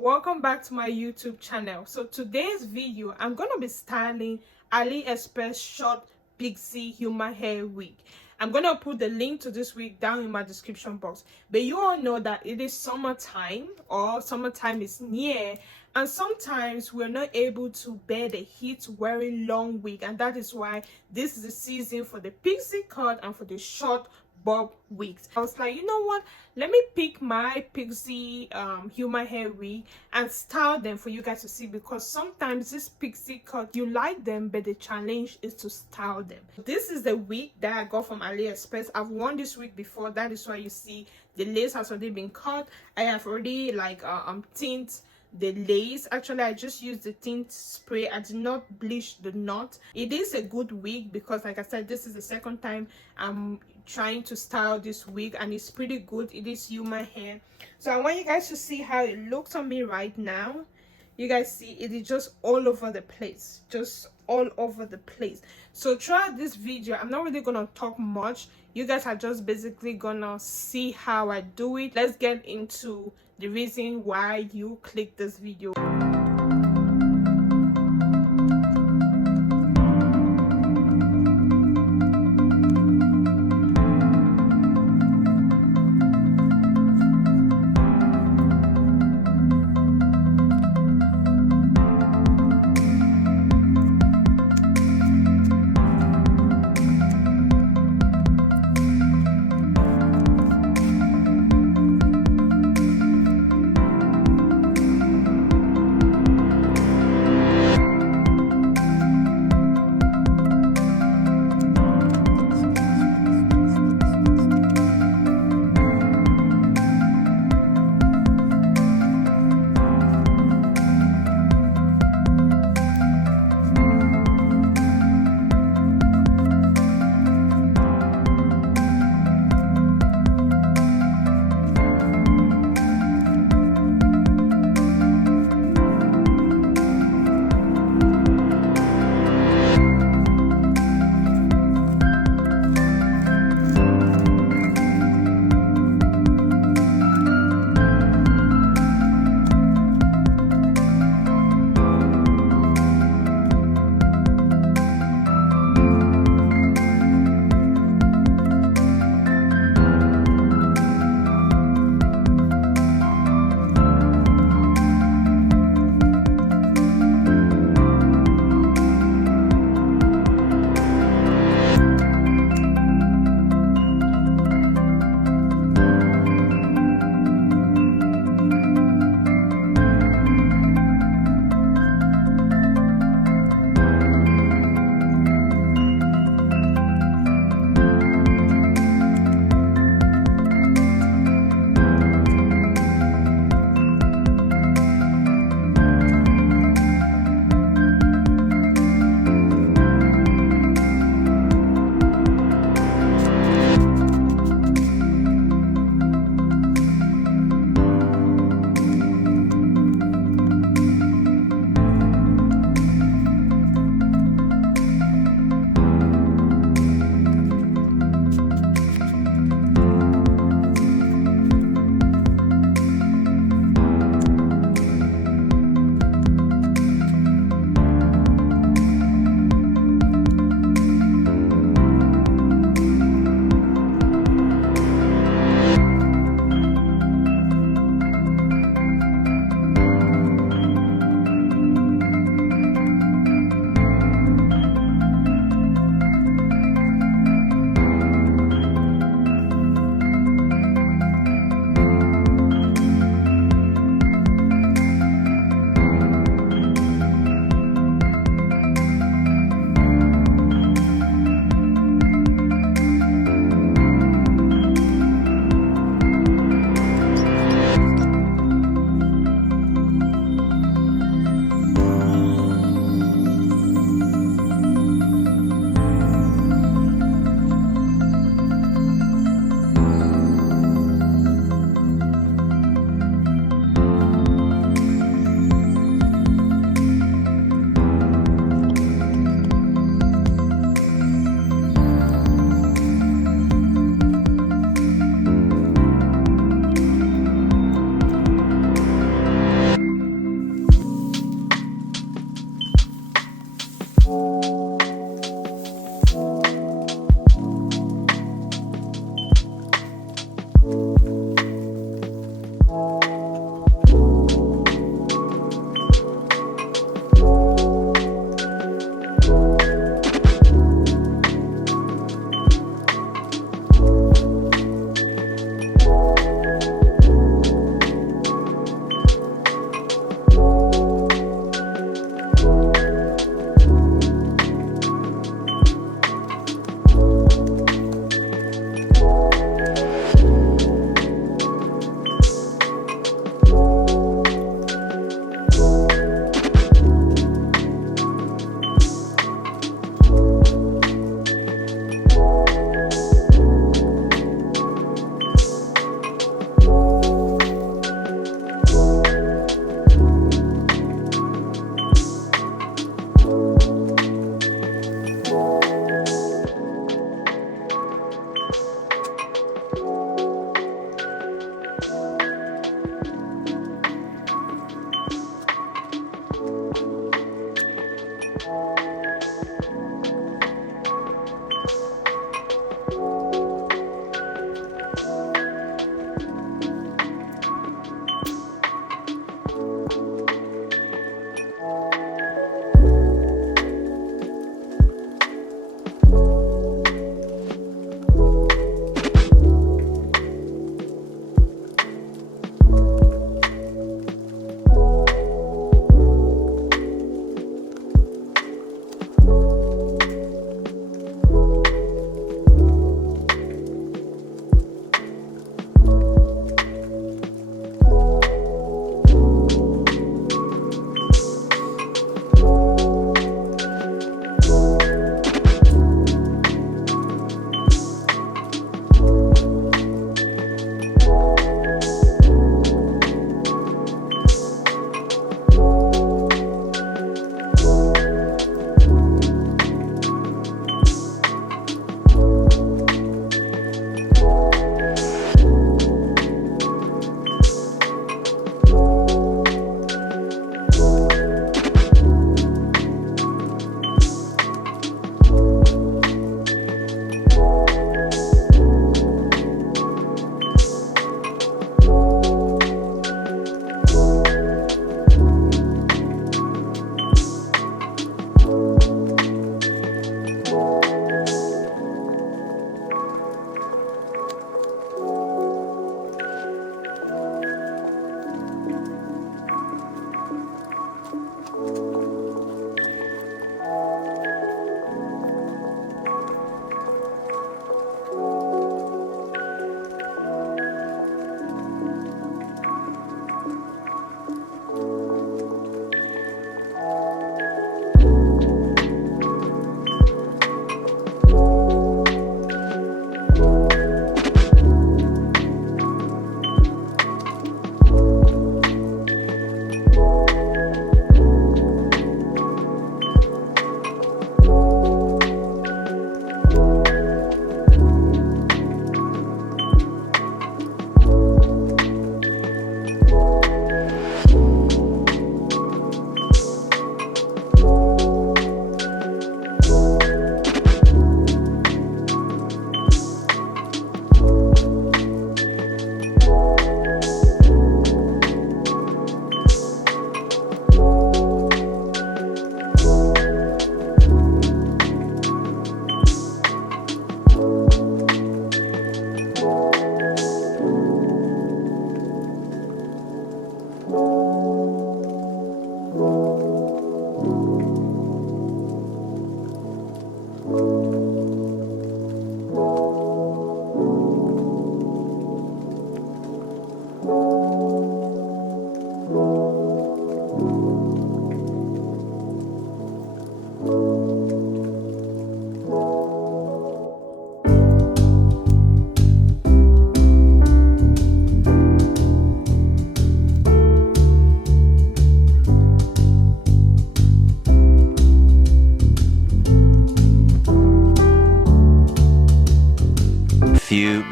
welcome back to my YouTube channel. So today's video, I'm gonna be styling AliExpress short pixie human hair wig. I'm gonna put the link to this wig down in my description box. But you all know that it is summertime, or summertime is near, and sometimes we're not able to bear the heat wearing long wig, and that is why this is the season for the pixie cut and for the short bob wigs. I was like, you know what, let me pick my pixie human hair wig and style them for you guys to see, because sometimes this pixie cut, you like them, but the challenge is to style them. This is the wig that I got from AliExpress. I've worn this wig before, that is why you see the lace has already been cut. I have already tint the lace. Actually, I just used the tint spray. I did not bleach the knot. It is a good wig because, like I said, this is the second time I'm trying to style this wig, and it's pretty good. It is human hair, so I want you guys to see how it looks on me right now. You guys see it is just all over the place, just all over the place. So throughout this video, I'm not really gonna talk much. You guys are just basically gonna see how I do it. Let's get into the reason why you click this video.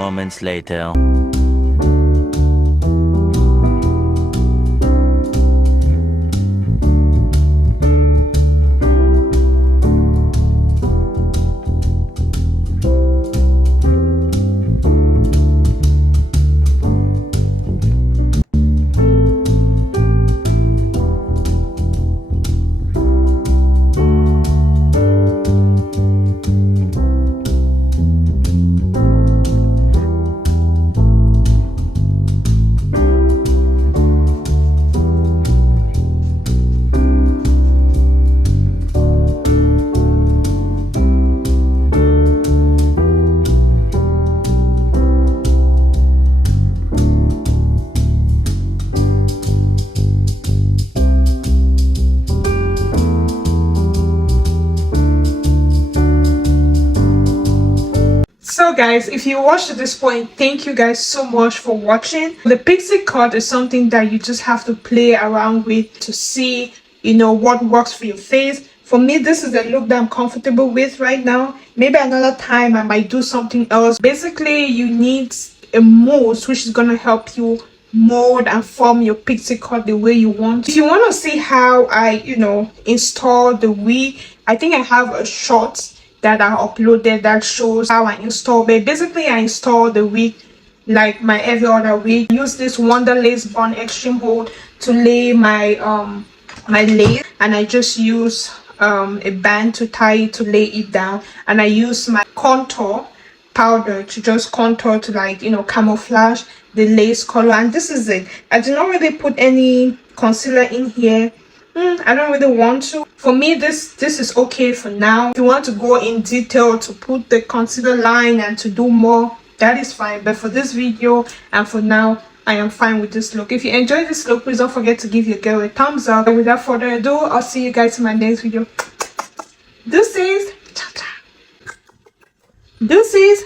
moments later. So guys, if you watched to this point, thank you guys so much for watching. The pixie cut is something that you just have to play around with to see, you know, what works for your face. For me, this is the look that I'm comfortable with right now. Maybe another time I might do something else. Basically, you need a mousse which is gonna help you mold and form your pixie cut the way you want. If you want to see how I, you know, install the wig, I think I have a short that I uploaded that shows how I install. But basically, I install the wig like my every other wig. I use this Wonder Lace Bond Extreme Hold to lay my my lace, and I just use a band to tie it to lay it down, and I use my contour powder to just contour to, like, you know, camouflage the lace color. And this is it. I did not really put any concealer in here. I don't really want to. For me, this is okay for now. If you want to go in detail to put the concealer line and to do more, that is fine. But for this video and for now, I am fine with this look. If you enjoyed this look, please don't forget to give your girl a thumbs up. And without further ado, I'll see you guys in my next video. Deuces. Deuces.